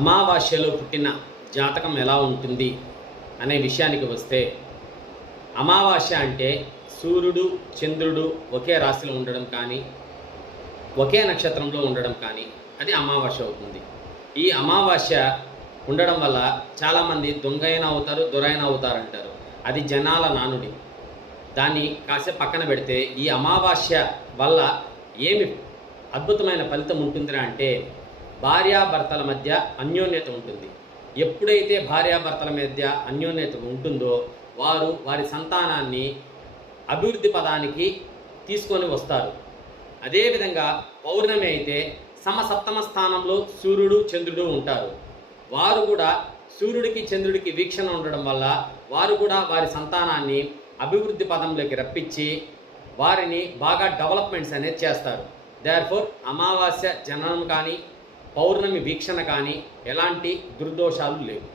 అమావాస్యలో పుట్టిన జాతకం ఎలా ఉంటుంది అనే విషయానికి వస్తే, అమావాస్య అంటే సూర్యుడు చంద్రుడు ఒకే రాశిలో ఉండడం కానీ, ఒకే నక్షత్రంలో ఉండడం కానీ అది అమావాస్య అవుతుంది. ఈ అమావాస్య ఉండడం వల్ల చాలామంది దొంగైన అవుతారు, దొరైన అవుతారు అంటారు. అది జనాల నానుడి. దాన్ని కాసేపు పక్కన పెడితే, ఈ అమావాస్య వల్ల ఏమి అద్భుతమైన ఫలితం ఉంటుందిరా అంటే, భార్యాభర్తల మధ్య అన్యోన్యత ఉంటుంది. ఎప్పుడైతే భార్యాభర్తల మధ్య అన్యోన్యత ఉంటుందో వారు వారి సంతానాన్ని అభివృద్ధి పదానికి తీసుకొని వస్తారు. అదేవిధంగా పౌర్ణమి అయితే సమసప్తమ స్థానంలో సూర్యుడు చంద్రుడు ఉంటారు. వారు కూడా సూర్యుడికి చంద్రుడికి వీక్షణ ఉండడం వల్ల వారు కూడా వారి సంతానాన్ని అభివృద్ధి పదంలోకి రప్పించి వారిని బాగా డెవలప్మెంట్స్ అనేది చేస్తారు. దేర్ఫోర్ అమావాస్య జననం కానీ పౌర్ణమి వీక్షణ కానీ ఎలాంటి దుర్దోషాలు లేవు.